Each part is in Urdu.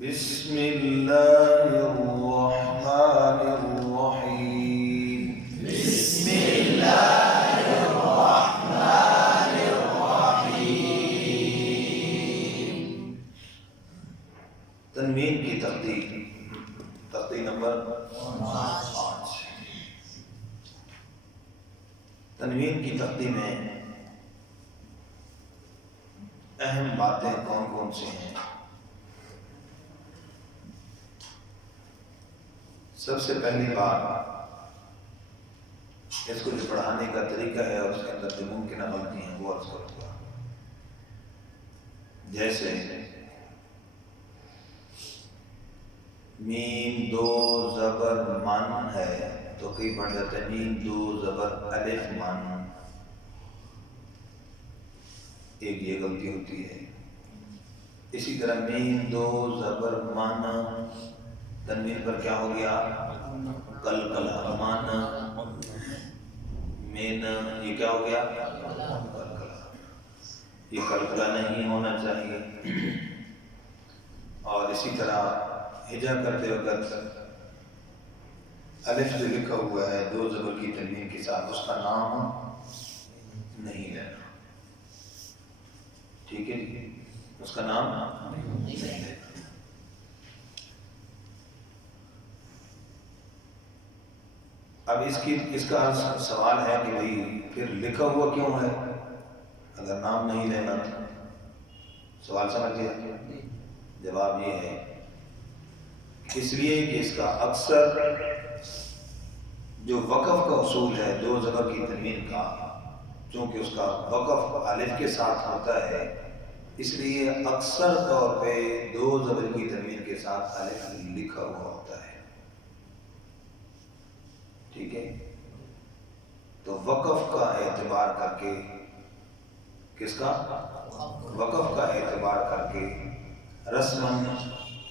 بسم اللہ الرحمن الرحیم بسم اللہ الرحمن الرحیم۔ تنوین کی تختی نمبر 5۔ تنوین کی تختی میں اہم باتیں کون کون سی ہیں؟ سب سے پہلی بات، اس کو جو پڑھانے کا طریقہ ہے اور اس کے اندر جو ممکنہ غلطی ہیں وہ عرض کروں گا۔ جیسے میم دو زبر من ہے تو کئی پڑھ جاتے ہیں میم دو زبر الف من، ایک یہ غلطی ہوتی ہے۔ اسی طرح میم دو زبر من، تنوین پر کیا ہو گیا؟ کلکلا من مین، یہ کیا ہو گیا؟ کلکلا۔ یہ کلکلا نہیں ہونا چاہیے۔ اور اسی طرح ہجا کرتے وقت الف جو لکھا ہوا ہے دو زبر کی تنوین کے ساتھ، اس کا نام نہیں لینا، ٹھیک ہے جی؟ اس کا نام نہیں لینا۔ اب اس کا سوال ہے کہ بھئی پھر لکھا ہوا کیوں ہے اگر نام نہیں لینا؟ سوال سمجھ گیا؟ جواب یہ ہے اس لیے کہ اس کا اکثر جو وقف کا اصول ہے دو زبر کی تنوین کا، چونکہ اس کا وقف الف کے ساتھ ہوتا ہے، اس لیے اکثر طور پہ دو زبر کی تنوین کے ساتھ الف لکھا ہوا ہوتا ہے، ٹھیک ہے؟ تو وقف کا اعتبار کر کے، کس کا؟ وقف کا اعتبار کر کے رسماً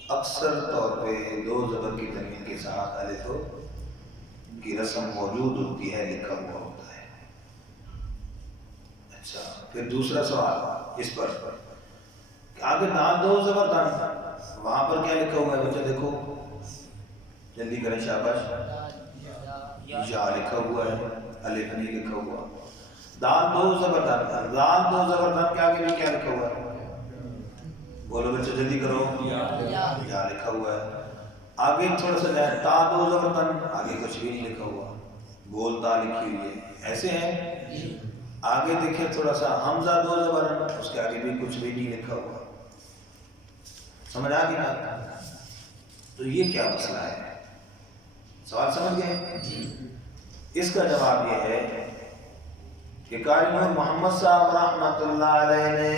اکثر طور پہ دو زبر کی تنوین کے ساتھ الف کی رسم موجود ہوتی ہے، لکھا ہوا ہوتا ہے۔ اچھا، پھر دوسرا سوال اس پر کہ آگے دال دو زبر دان، وہاں پر کیا لکھا ہوا ہے بچہ؟ دیکھو جلدی کریں، شاباش۔ یا لکھا ہوا ہے، الف نہیں لکھا ہوا۔ دال دو زبر دان، دال دو زبر دان کے آگے بھی کیا لکھا ہوا ہے؟ بولو بچہ جلدی کرو۔ یا لکھا ہوا ہے۔ آگے تھوڑا سا جائے، تا دو زبر دان، آگے کچھ بھی نہیں لکھا ہوا، گول تا لکھی ہوئی ہے، ایسے ہیں۔ آگے دیکھیں تھوڑا سا، حمزہ دو زبر، اس کے آگے بھی کچھ بھی نہیں لکھا ہوا۔ سمجھ آ گیا؟ تو یہ کیا مسئلہ ہے؟ سوال سمجھ گئے؟ اس کا جواب یہ ہے کہ قاری محمد صاحب رحمۃ اللہ علیہ نے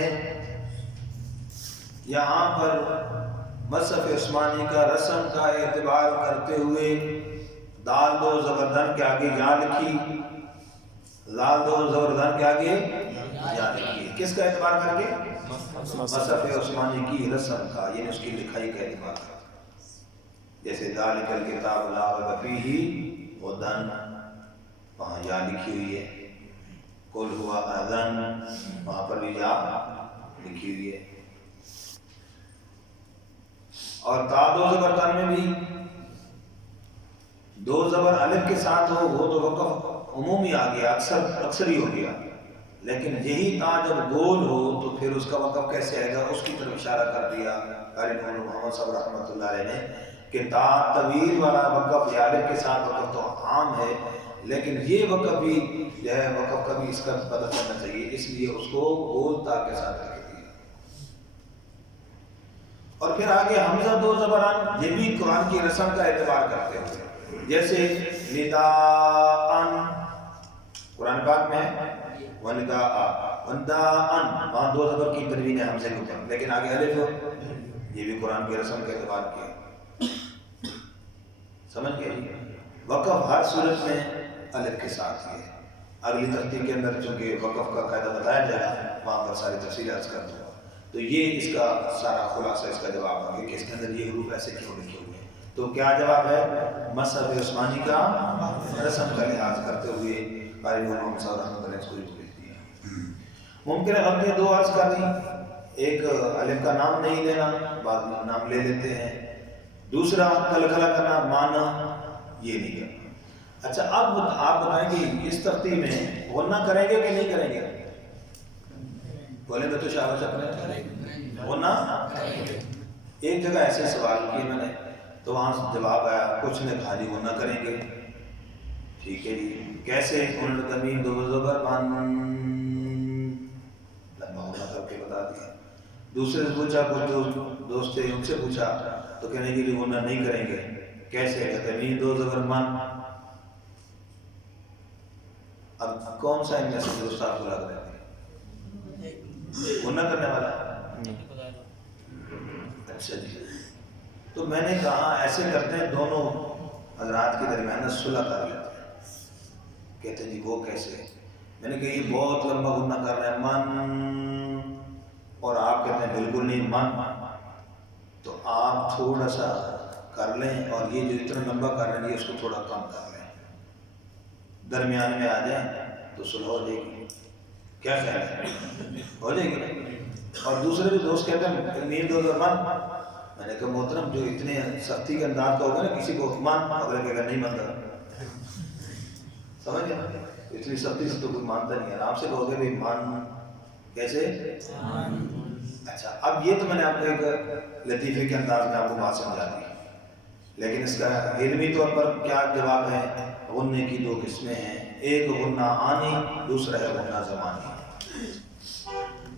یہاں پر مصحف عثمانی کا رسم کا اعتبار کرتے ہوئے دال دو زبردن کے آگے یا لکھی، لال دو زبردن کے آگے یا لکھی۔ کس کا اعتبار کر کے؟ مصحف عثمانی کی رسم کا، یعنی اس کی لکھائی کا اعتبار کا۔ جیسے ذالک الکتاب لا ریب فیہ ھدی، وہاں یا لکھی ہوئی ہے۔ قل ھو اذن، وہاں پر بھی یا لکھی ہوئی ہے۔ اور تا دو زبر دان میں بھی دو زبر الف کے ساتھ ہو، وہ تو وقف عمومی آ گیا، اکثر ہی ہو گیا، لیکن یہی تا جب گول ہو تو پھر اس کا وقف کیسے آئے گا؟ اس کی طرف اشارہ کر دیا قاری محمد صاحب رحمۃ اللہ علیہ نے کہ تا طویل والا وقف یا الف کے ساتھ وقف تو عام ہے، لیکن یہ وقف بھی جو ہے وقف کا بھی اس کا پتہ چلنا چاہیے، اس لیے اس کو گول تا کے ساتھ رکھ دیا۔ اور پھر آگے حمزہ دو زبران، یہ بھی قرآن کی رسم کا اعتبار کرتے ہیں، جیسے نداءً، قرآن پاک میں ونداء، وہاں دو زبر کی تنوین ہے حمزے کے اوپر، لیکن آگے الف، یہ بھی قرآن کی رسم کا اعتبار کیا۔ سمجھ گئے؟ وقف ہر صورت میں الف کے ساتھ ہے۔ اگلی ترتیب کے اندر چونکہ وقف کا قاعدہ بتایا جائے گا، وہاں پر ساری تفصیلات عرض کر دوں گا۔ تو یہ اس کا سارا خلاصہ، اس کا جواب آگے کہ اس کے اندر یہ حروف ایسے کیوں لکھے ہوئے ہیں۔ تو کیا جواب ہے؟ مصحف عثمانی کا رسم کا لحاظ کرتے ہوئے قاری محمد صاحب رحمۃ اللہ علیہ نے اس کو لکھ دیا۔ ممکن ہے غلطیاں دو عرض کر دیں، ایک الف کا نام نہیں لینا، بعض نام لے لیتے ہیں. دوسرا کلکلا کرنا، مانا یہ نہیں کرنا. اچھا اب آپ بتائیں کہ اس تختی میں غنہ کریں گے کہ نہیں کریں گے؟ بولیں گے تو شاباش اپنے غنہ. ایک جگہ ایسے سوال کیے میں نے تو وہاں سے جواب آیا، کچھ نے کہا جی غنہ کریں گے. ٹھیک ہے جی، کیسے؟ انہوں نے زمین دو زبر لمبا غنہ کر کے بتا دیا. دوسرے سے پوچھا، کچھ دوست تھے ان سے پوچھا تو کہنے کے لیے غنہ نہیں کریں گے. کیسے؟ کہتے ہیں دو زبر من. اب کون سا ان میں سے درست آپ کو لگ رہا ہے غنہ کرنے والا؟ اچھا جی. تو میں نے کہا ایسے کرتے ہیں دونوں حضرات کے درمیان صلح کر لیتے ہیں. کہتے ہیں جی وہ کیسے؟ میں نے کہا یہ بہت لمبا غنہ کر رہے ہیں من، اور آپ کہتے ہیں بالکل نہیں من. تو آپ تھوڑا سا کر لیں اور یہ جو اتنا لمبا کر رہے ہیں اس کو تھوڑا کم کر لیں، درمیان میں آ جائیں تو صلح ہو جائے گی. کیا خیال ہے؟ ہو جائے گی. اور دوسرے بھی دوست کہتے ہیں نیل دو من. میں نے کہا محترم جو اتنے سختی کے انداز کا ہوگا نا کسی کو مان، اگر کہے گا نہیں مانتا، سمجھ گئے؟ اتنی سختی سے تو کوئی مانتا نہیں ہے. آرام سے کہو گے بھائی مان. کیسے؟ اچھا اب یہ تو میں نے آپ کو ایک لطیفے کے انداز میں آپ کو بات سمجھا دی، لیکن اس کا علمی طور پر کیا جواب ہے؟ غنے کی دو قسمیں ہیں، ایک غنہ آنی، دوسرا ہے غنہ زمانی.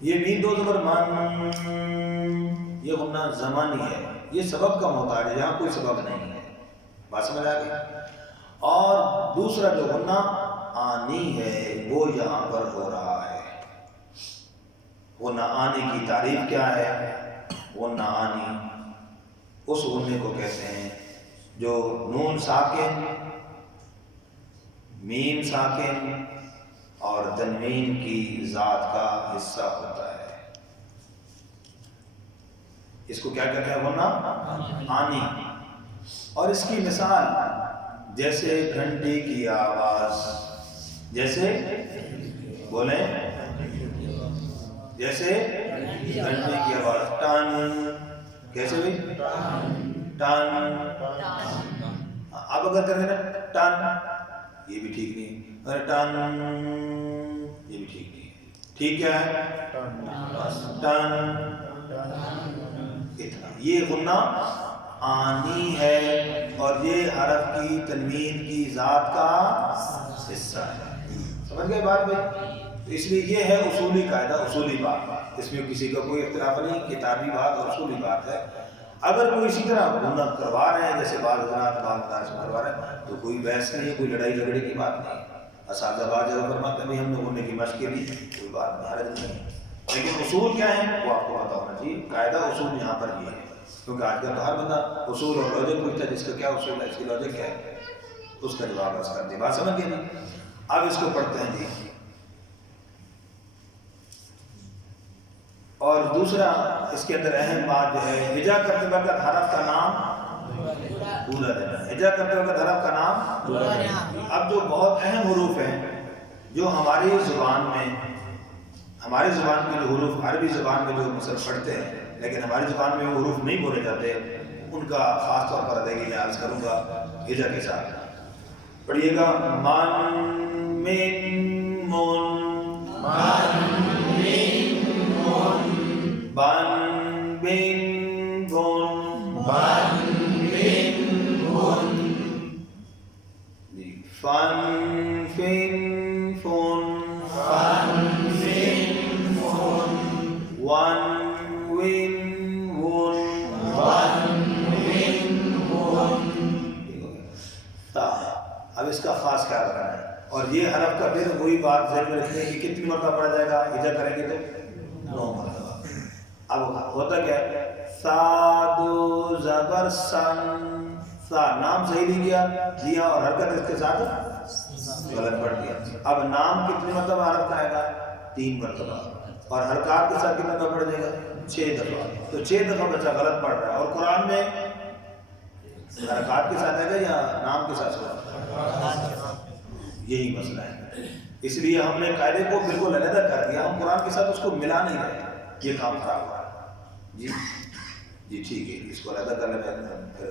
یہ مین دو زبر مان یہ غنہ زمانی ہے، یہ سبب کا محتاج ہے، یہاں کوئی سبب نہیں ہے. بات سمجھ آ گئی؟ اور دوسرا جو غنہ آنی ہے وہ یہاں پر ہو رہا ہے. غنہ آنی کی تعریف کیا ہے؟ غنہ آنی اس غنے کو کہتے ہیں جو نون ساکن، میم ساکن اور تنوین کی ذات کا حصہ ہوتا ہے. اس کو کیا کہتے ہیں؟ غنہ آنی. اور اس کی مثال جیسے گھنٹی کی آواز، جیسے بولیں، جیسے گھنٹی کی آواز ٹن. کیسے بھی ٹن. اب اگر کریں نا ٹن، یہ بھی ٹھیک نہیں. اگر ٹن یہ بھی ٹھیک نہیں. ٹھیک ہے ٹن اتنا. یہ غنہ آنی ہے اور یہ حرف کی تنوین کی ذات کا حصہ ہے. سمجھ گئے بات بھائی؟ تو اس لیے یہ ہے اصولی قاعدہ، اصولی بات، اس میں کسی کا کوئی اختلاف نہیں. کتابی بات اور اصولی بات ہے. اگر کوئی اسی طرح غنہ کروا رہے ہیں جیسے بعض حضرات بعض مدارس میں کروا رہے ہیں تو کوئی بحث نہیں ہے، کوئی لڑائی جھگڑے کی بات نہیں. اساتذہ بعض جگہ فرماتے ہیں ہم نے غنے کی مشق کے لیے، کوئی بات نہیں، حرج نہیں. لیکن اصول کیا ہے وہ آپ کو پتہ ہونا چاہیے. قاعدہ اصول یہاں پر یہ ہے، کیونکہ آج کل تو ہر بندہ اصول اور لوجک پوچھتا ہے جس کا کیا اصول ہے، اس کی لوجک کیا ہے، اس کا جواب بس کر دیں. بات سمجھ گئے نا؟ اب اس کو پڑھتے ہیں جی. اور دوسرا اس کے اندر اہم بات جو ہے، ہجا کرتے وقت حرف کا نام پورا دینا. ہجا کرتے وقت حرف کا نام پورا دینا. اب جو بہت اہم حروف ہیں جو ہماری زبان میں، ہماری زبان میں جو حروف عربی زبان میں جو مثلا پڑھتے ہیں لیکن ہماری زبان میں وہ حروف نہیں بولے جاتے، ان کا خاص طور پر ادائیگی میں عرض کروں گا ہجا کے ساتھ. پڑھیے گا من من من بن بن بن فن فن فن ون ون ون. تا. اب اس کا خاص خیال رکھنا ہے. اور یہ حرف کا پھر وہی بات ذہن میں رکھیں کہ کتنی مرتبہ پڑھا جائے گا. ہجا کریں گے تو 9 مرتبہ. اب ہوتا کیا ہے؟ سادو زبر سن. سا نام صحیح نہیں کیا دیا اور حرکت اس کے ساتھ غلط پڑھ دیا. اب نام کتنی مرتبہ حرف کا آئے گا؟ 3 مرتبہ. اور حرکات کے ساتھ کتنا دفعہ پڑھ جائے گا؟ 6 دفعہ. تو 6 دفعہ بچہ غلط پڑھ رہا ہے. اور قرآن میں حرکات کے ساتھ آئے گا یا نام کے ساتھ؟ یہی مسئلہ ہے. اس لیے ہم نے قاعدے کو بالکل علیحدہ کر دیا. ہم قرآن کے ساتھ اس کو ملا نہیں رہے. یہ کام خراب ہوا. جی جی ٹھیک ہے، اس کو علیحدہ کر لیں. پھر